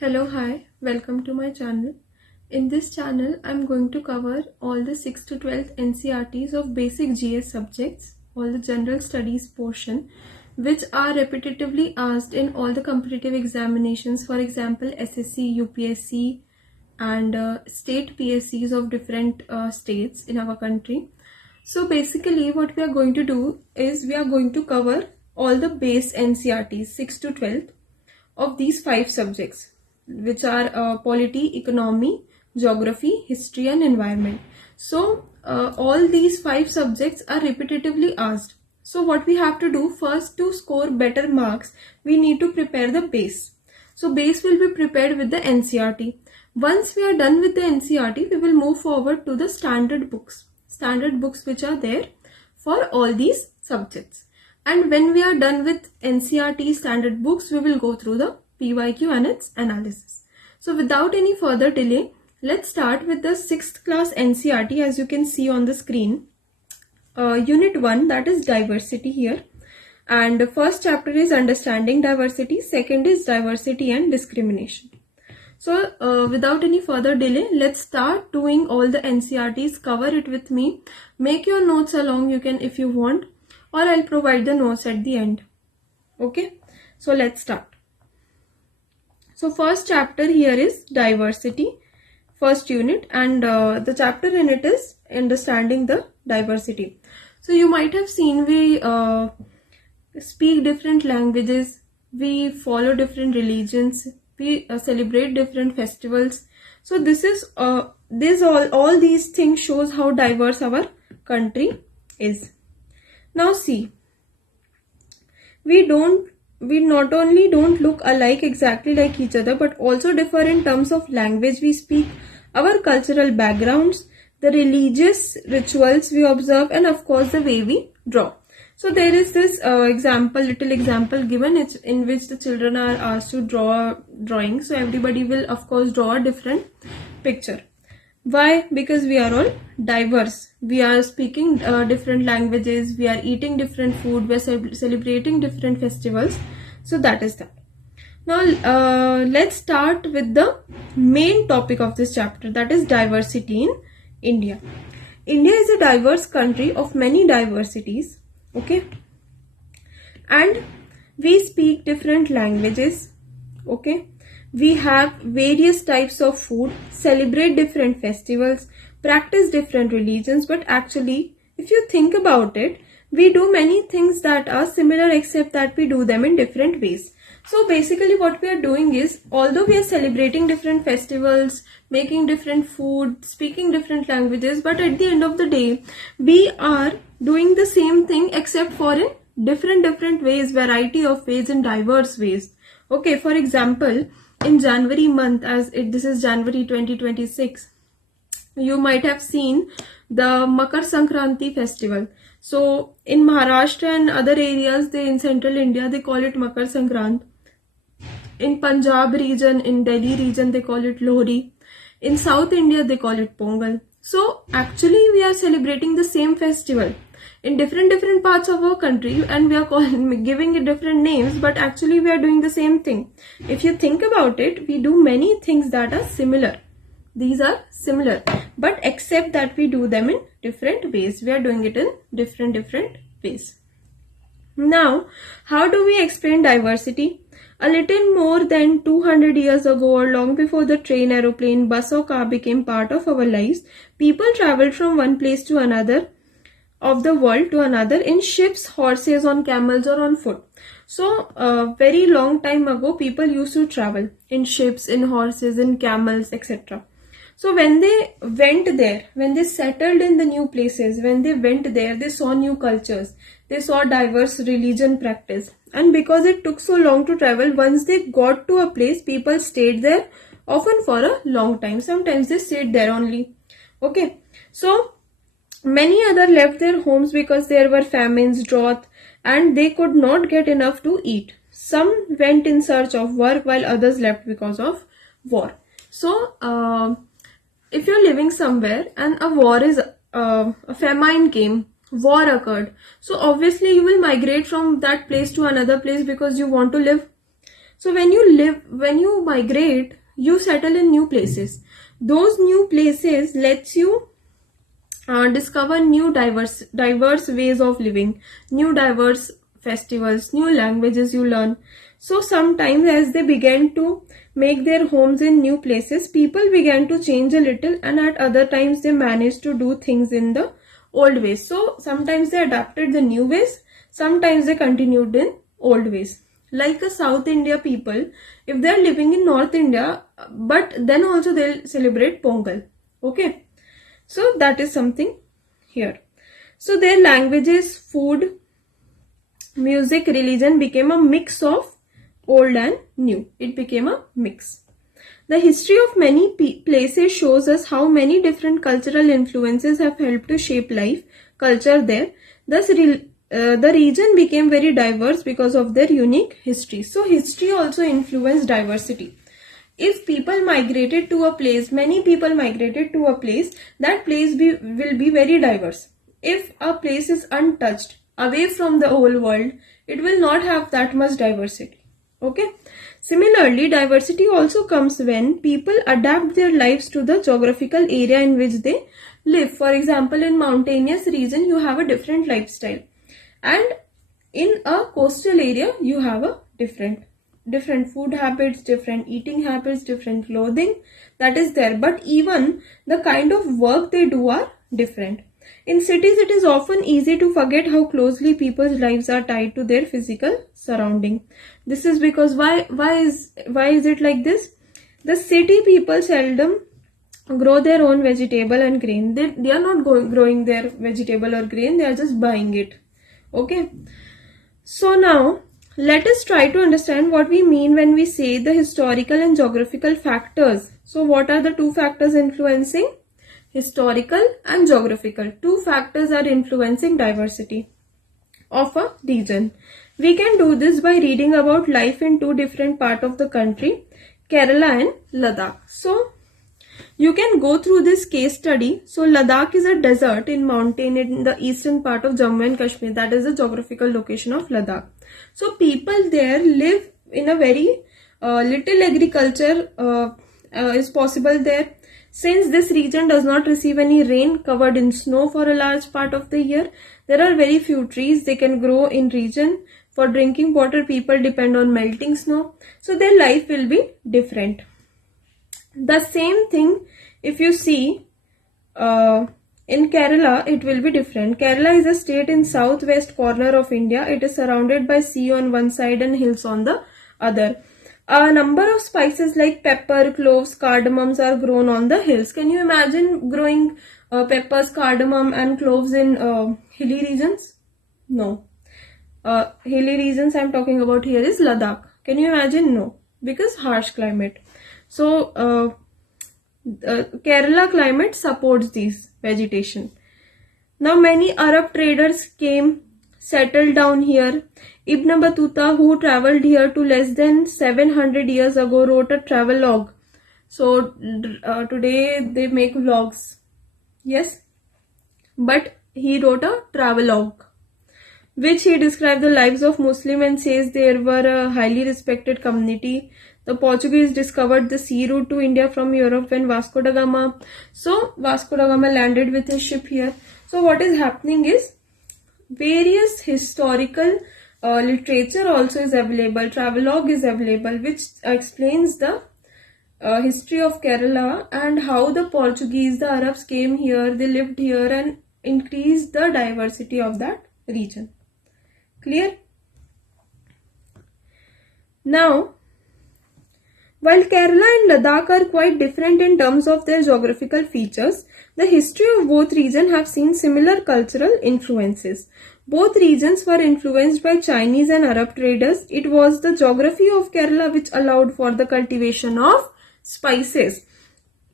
Hello, hi, welcome to my channel. In this channel, I'm going to cover all the 6th to 12th NCERTs of basic GS subjects, all the general studies portion, which are repetitively asked in all the competitive examinations, for example, SSC, UPSC, and state PSCs of different states in our country. So basically, what we are going to do is we are going to cover all the base NCERTs, 6th to 12th, of these 5 subjects, which are polity, economy, geography, history, and environment. So all these 5 subjects are repetitively asked. So what we have to do first, to score better marks, we need to prepare the base. So base will be prepared with the NCERT. Once we are done with the NCERT, we will move forward to the standard books which are there for all these subjects. And when we are done with NCERT standard books, we will go through the PYQ and its analysis. So without any further delay, let's start with the 6th class NCERT. As you can see on the screen, Unit 1, that is diversity here. And the first chapter is understanding diversity, second is diversity and discrimination. So without any further delay, let's start doing all the NCERTs. Cover it with me. Make your notes along, you can if you want, or I'll provide the notes at the end. Okay, so let's start. So first chapter here is diversity, first unit, and the chapter in it is understanding the diversity. So you might have seen we speak different languages, we follow different religions, we celebrate different festivals. So this is all these things shows how diverse our country is. Now see, we not only don't look alike exactly like each other, but also differ in terms of language we speak, our cultural backgrounds, the religious rituals we observe, and of course the way we draw. So there is this little example given in which the children are asked to draw a drawing. So everybody will of course draw a different picture. Why? Because we are all diverse. We are speaking different languages, we are eating different food, we are celebrating different festivals. So that is that. Now let's start with the main topic of this chapter, that is diversity in India. India is a diverse country of many diversities. Okay, and we speak different languages. Okay, we have various types of food, celebrate different festivals, practice different religions, but actually if you think about it, we do many things that are similar except that we do them in different ways. So basically what we are doing is, although we are celebrating different festivals, making different food, speaking different languages, but at the end of the day, we are doing the same thing except for in different ways, variety of ways, in diverse ways. Okay, for example, in January month, this is January 2026, you might have seen the Makar Sankranti festival. So in Maharashtra and other areas, in central India, they call it Makar Sankrant. In Punjab region, in Delhi region, they call it Lohri. In South India, they call it Pongal. So actually we are celebrating the same festival in different parts of our country, and we are giving it different names, but actually we are doing the same thing. If you think about it, we do many things that are similar. These are similar, but except that we do them in different ways. We are doing it in different ways. Now, how do we explain diversity? A little more than 200 years ago, or long before the train, aeroplane, bus or car became part of our lives, people traveled from one place to another of the world to another in ships, horses, on camels, or on foot. So very long time ago, people used to travel in ships, in horses, in camels, etc. So when they went there, when they settled in the new places, when they went there, they saw new cultures, they saw diverse religion practice. And because it took so long to travel, once they got to a place, people stayed there often for a long time. Sometimes they stayed there only. Okay, so many other left their homes because there were famines, drought, and they could not get enough to eat. Some went in search of work, while others left because of war. So if you're living somewhere and a war is a famine came, war occurred, so obviously you will migrate from that place to another place because you want to live. So when you migrate, you settle in new places. Those new places lets you discover new diverse ways of living, new diverse festivals, new languages you learn. So sometimes as they began to make their homes in new places, people began to change a little, and at other times they managed to do things in the old ways. So sometimes they adapted the new ways, sometimes they continued in old ways. Like a South India people, if they are living in North India, but then also they'll celebrate Pongal. Okay. So that is something here. So their languages, food, music, religion became a mix of old and new. It became a mix. The history of many places shows us how many different cultural influences have helped to shape life, culture there. Thus, the region became very diverse because of their unique history. So history also influenced diversity. If people migrated to a place, many people migrated to a place, that place will be very diverse. If a place is untouched, away from the whole world, it will not have that much diversity. Okay. Similarly, diversity also comes when people adapt their lives to the geographical area in which they live. For example, in mountainous region, you have a different lifestyle. And in a coastal area, you have a different food habits, different eating habits, different clothing that is there. But even the kind of work they do are different. In cities, it is often easy to forget how closely people's lives are tied to their physical surrounding. This is because why is it like this? The city people seldom grow their own vegetable and grain. They are not growing their vegetable or grain. They are just buying it. Okay. So now let us try to understand what we mean when we say the historical and geographical factors. So what are the two factors influencing? Historical and geographical. Two factors are influencing diversity of a region. We can do this by reading about life in two different parts of the country, Kerala and Ladakh. So you can go through this case study. So Ladakh is a desert in mountain in the eastern part of Jammu and Kashmir. That is the geographical location of Ladakh. So people there live in a very little agriculture is possible there. Since this region does not receive any rain, covered in snow for a large part of the year, there are very few trees they can grow in region. For drinking water, people depend on melting snow. So their life will be different. The same thing if you see in Kerala, it will be different. Kerala is a state in southwest corner of India. It is surrounded by sea on one side and hills on the other. A number of spices like pepper, cloves, cardamoms are grown on the hills. Can you imagine growing peppers, cardamom and cloves in hilly regions? No. Hilly regions I am talking about here is Ladakh. Can you imagine? No. Because harsh climate. So Kerala climate supports these vegetation. Now many Arab traders came, settled down here. Ibn Battuta, who traveled here to less than 700 years ago, wrote a travel log. So today they make vlogs. Yes. But he wrote a travel log, which he described the lives of Muslim and says they were a highly respected community. The Portuguese discovered the sea route to India from Europe when Vasco da Gama. So Vasco da Gama landed with his ship here. So what is happening is various historical literature also is available. Travelogue is available, which explains the history of Kerala and how the Portuguese, the Arabs came here, they lived here and increased the diversity of that region. Clear? Now, while Kerala and Ladakh are quite different in terms of their geographical features, the history of both regions have seen similar cultural influences. Both regions were influenced by Chinese and Arab traders. It was the geography of Kerala which allowed for the cultivation of spices.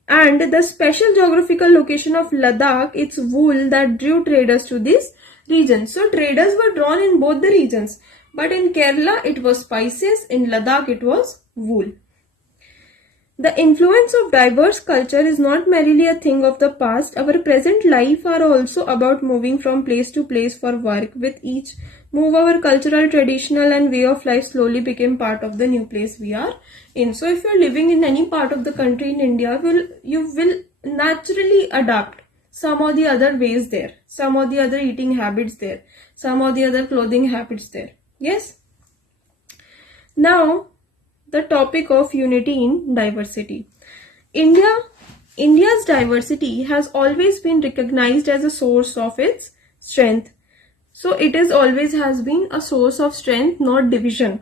And the special geographical location of Ladakh, its wool that drew traders to this region. So traders were drawn in both the regions. But in Kerala, it was spices. In Ladakh, it was wool. The influence of diverse culture is not merely a thing of the past. Our present life are also about moving from place to place for work. With each move, our cultural, traditional and way of life slowly became part of the new place we are in. So if you're living in any part of the country in India, you will naturally adapt some or the other ways there, some or the other eating habits there, some or the other clothing habits there. Yes? Now, the topic of unity in diversity. India's diversity has always been recognized as a source of its strength. So it is always has been a source of strength, not division.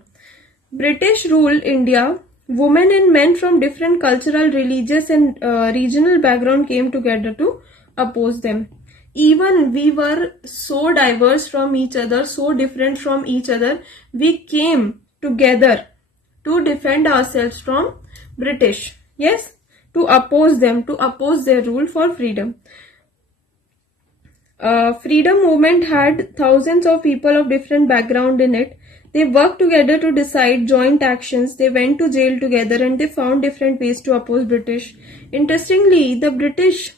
British ruled India. Women and men from different cultural, religious and regional background came together to oppose them. Even we were so diverse from each other, so different from each other, we came together to defend ourselves from British. Yes, to oppose them, to oppose their rule for freedom. Freedom movement had thousands of people of different background in it. They worked together to decide joint actions. They went to jail together and they found different ways to oppose British. Interestingly, the British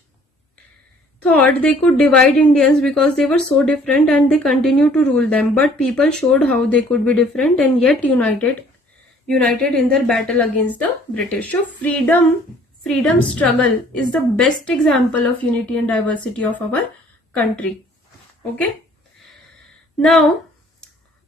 thought they could divide Indians because they were so different and they continued to rule them. But people showed how they could be different and yet united in their battle against the British. So freedom struggle is the best example of unity and diversity of our country. Okay. Now,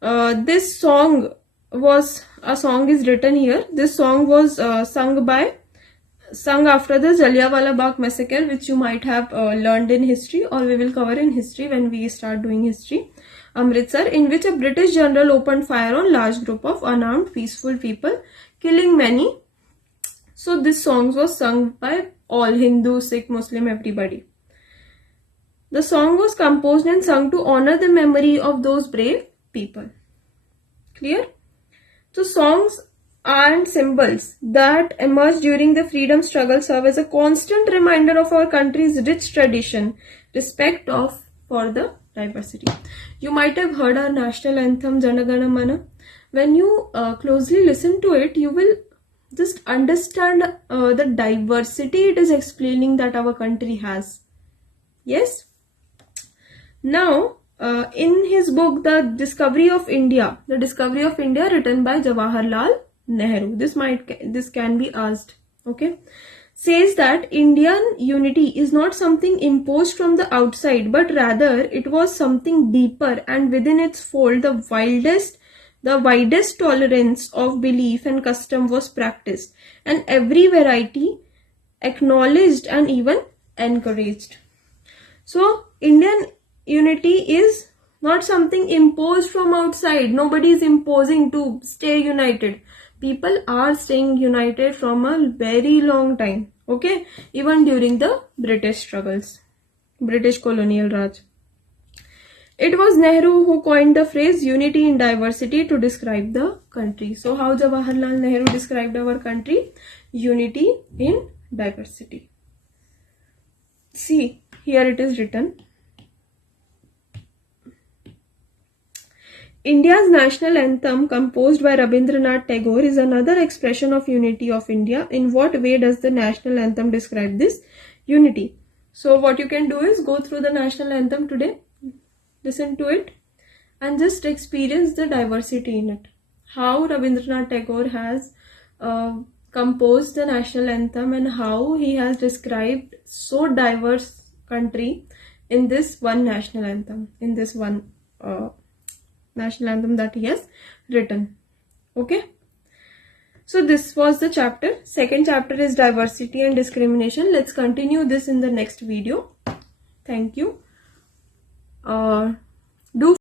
this song is written here. This song was sung after the Jallianwala Bagh massacre, which you might have learned in history, or we will cover in history when we start doing history. Amritsar, in which a British general opened fire on large group of unarmed peaceful people, killing many. So this song was sung by all, Hindu, Sikh, Muslim, everybody. The song was composed and sung to honor the memory of those brave people. Clear? So songs and symbols that emerged during the freedom struggle serve as a constant reminder of our country's rich tradition, respect for the diversity. You might have heard our national anthem Jana Gana Mana. When you closely listen to it, you will just understand the diversity it is explaining that our country has. Yes? Now, in his book, The Discovery of India, written by Jawaharlal Nehru, this can be asked, okay, says that Indian unity is not something imposed from the outside, but rather it was something deeper, and within its fold, the widest tolerance of belief and custom was practiced, and every variety acknowledged and even encouraged. So, Indian unity is not something imposed from outside. Nobody is imposing to stay united. People are staying united from a very long time. Okay? Even during the British struggles. British colonial Raj. It was Nehru who coined the phrase unity in diversity to describe the country. So how Jawaharlal Nehru described our country? Unity in diversity. See, here it is written. India's national anthem, composed by Rabindranath Tagore, is another expression of unity of India. In what way does the national anthem describe this unity? So what you can do is go through the national anthem today, listen to it, and just experience the diversity in it. How Rabindranath Tagore has composed the national anthem and how he has described so diverse country in this one national anthem, in this one national anthem that he has written. Okay. So this was the chapter. Second chapter is diversity and discrimination. Let's continue this in the next video. Thank you. Do